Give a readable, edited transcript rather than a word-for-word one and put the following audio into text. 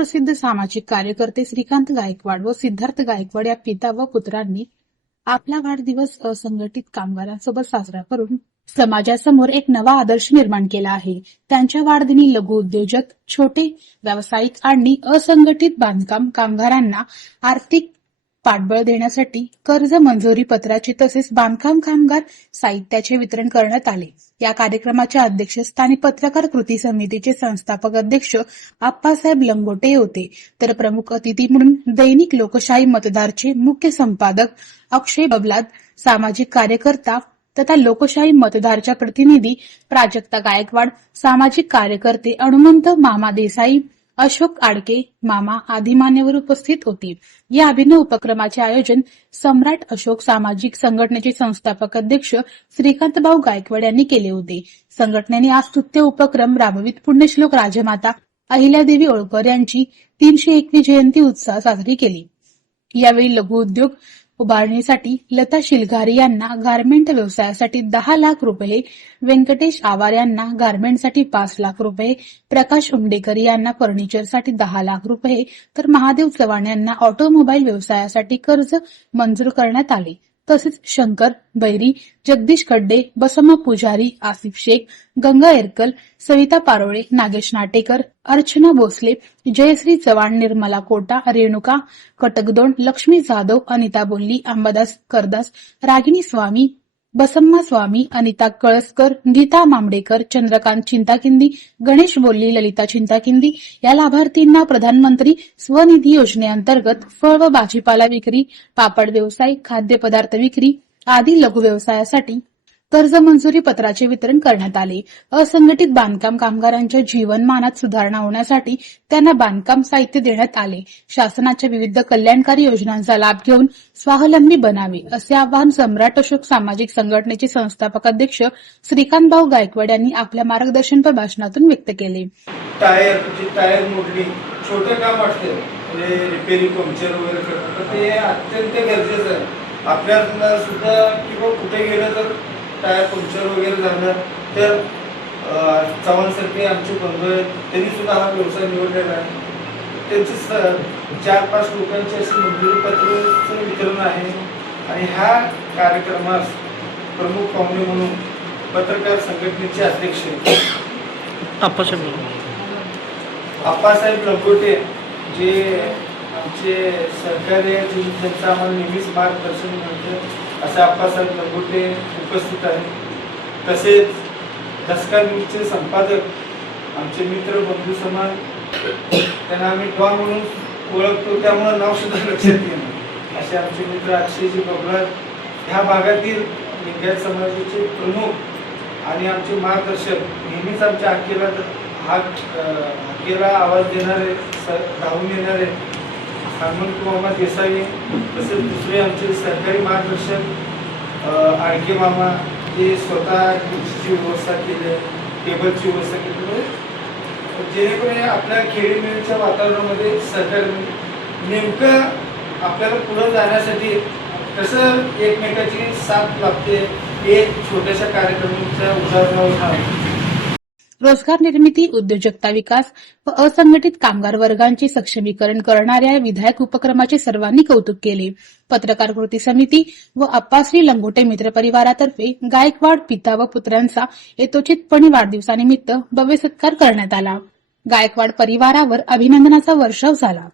सुप्रसिद्ध सामाजिक कार्यकर्ते श्रीकांत गायकवाड व सिद्धार्थ गायकवाड या पिता व पुत्रांनी आपला वाढदिवस असंघटित कामगारांसोबत साजरा करून समाजासमोर एक नवा आदर्श निर्माण केला आहे. त्यांच्या वाढदिनी लघु उद्योजक, छोटे व्यावसायिक आणि असंघटित बांधकाम कामगारांना आर्थिक पाठबळ देण्यासाठी कर्ज मंजुरी पत्राचे तसेच बांधकाम कामगार साहित्याचे वितरण करण्यात आले. या कार्यक्रमाच्या अध्यक्षस्थानी पत्रकार कृती समितीचे संस्थापक अध्यक्ष आप्पासाहेब लंगोटे होते, तर प्रमुख अतिथी म्हणून दैनिक लोकशाही मतदारचे मुख्य संपादक अक्षय बबलाद, सामाजिक कार्यकर्ता तथा लोकशाही मतदारच्या प्रतिनिधी प्राजक्ता गायकवाड, सामाजिक कार्यकर्ते हनुमंत मामा देसाई, अशोक आडके मामा आदी मान्यवर उपस्थित होते. या अभिनव उपक्रमाचे आयोजन सम्राट अशोक सामाजिक संघटनेचे संस्थापक अध्यक्ष श्रीकांतभाऊ गायकवाड यांनी केले होते. संघटनेने आज स्तुत्य उपक्रम राबवित पुण्यश्लोक राजमाता अहिल्यादेवी होळकर यांची 301वी जयंती उत्साहात साजरी केली. यावेळी लघु उद्योग उभारणीसाठी लता शिलघारी यांना गारमेंट व्यवसायासाठी 10 लाख रुपये, व्यंकटेश आवार यांना गारमेंटसाठी 5 लाख रुपये, प्रकाश उंडेकर यांना फर्निचरसाठी 10 लाख रुपये, तर महादेव चव्हाण यांना ऑटोमोबाईल व्यवसायासाठी कर्ज मंजूर करण्यात आले. तसेच शंकर बैरी, जगदीश खड्डे, बसम्मा पुजारी, आसिफ शेख, गंगा एरकल, सविता पारोळे, नागेश नाटेकर, अर्चना भोसले, जयश्री चव्हाण, निर्मला कोटा, रेणुका कटकदोंड, लक्ष्मी जाधव, अनिता बोल्ली, अंबादास करदास, रागिनी स्वामी, बसम्मा स्वामी, अनिता कळसकर, गीता मामडेकर, चंद्रकांत चिंताकिंदी, गणेश बोल्ली, ललिता चिंताकिंदी या लाभार्थींना प्रधानमंत्री स्वनिधी योजनेअंतर्गत फळ व भाजीपाला विक्री, पापड व्यवसाय, खाद्यपदार्थ विक्री आदी लघु व्यवसायासाठी कर्ज मंजुरी पत्राचे वितरण करण्यात आले. असंघटित बांधकाम कामगारांच्या जीवनमानात सुधारणा होण्यासाठी त्यांना बांधकाम साहित्य देण्यात आले. शासनाच्या विविध कल्याणकारी योजनांचा लाभ घेऊन स्वावलंबी बनावे असे आवाहन सम्राट अशोक सामाजिक संघटनेचे संस्थापक अध्यक्ष श्रीकांतभाऊ गायकवाड यांनी आपल्या मार्गदर्शनपर भाषणातून व्यक्त केले. टायर मोडली, छोटे काम असते म्हणजे रिपेरिंग, पंक्चर वगैरे करणं, ते अत्यंत गरजेचं आहे. आपल्याला सुद्धा किंवा कुठे गेलं तर टायर पंक्चर वगैरे झालं तर चव्हाणसारखे आमचे बंधू आहेत, त्यांनी सुद्धा हा व्यवसाय निवडलेला आहे. त्यांचे 4-5 लोकांचे असे मंजुरी पत्राचं वितरण आहे. आणि ह्या कार्यक्रमास प्रमुख पाहुणे म्हणून पत्रकार संघटनेचे अध्यक्ष आप्पासाहेब लंगोटे, जे आमचे सहकारी आहेत, त्यांचं आम्हाला नेहमीच मार्गदर्शन मिळतं, असे आप्पासाहेब लंगोटे उपस्थित आहेत. तसेच दसका न्यूजचे संपादक, आमचे मित्र बंधू समान, त्यांना आम्ही डॉन म्हणून ओळखतो, त्यामुळे नाव सुद्धा लक्षात येईल असे आमचे मित्र अक्षयजी बबलाद, ह्या भागातील लिंगायत समाजाचे प्रमुख आणि आमचे मार्गदर्शक, नेहमीच आमच्या हाकेला आवाज देणारे, धावून येणारे हनुमंत मामा देसाई. तसेच दुसरे आमचे सरकारी मार्गदर्शक आडके मामा, जे स्वतः खुर्चीची व्यवस्था केली, टेबलची व्यवस्था केली, जेणेकरून आपल्या खेळीमेळीच्या वातावरणामध्ये सहकार्य नेमकं आपल्याला पुढे जाण्यासाठी कसं एकमेकाची साथ लागते, एक छोट्याशा कार्यक्रमाच्या उदाहरणावर रोजगार निर्मिती, उद्योजकता विकास व असंघटित कामगार वर्गांचे सक्षमीकरण करणाऱ्या विधायक उपक्रमाचे सर्वांनी कौतुक केले. पत्रकार कृती समिती व आप्पाश्री लंगोटे मित्र परिवारातर्फे गायकवाड पिता व पुत्रांचा यथोचितपणे वाढदिवसानिमित्त भव्य सत्कार करण्यात आला. गायकवाड परिवारावर अभिनंदनाचा वर्षाव झाला.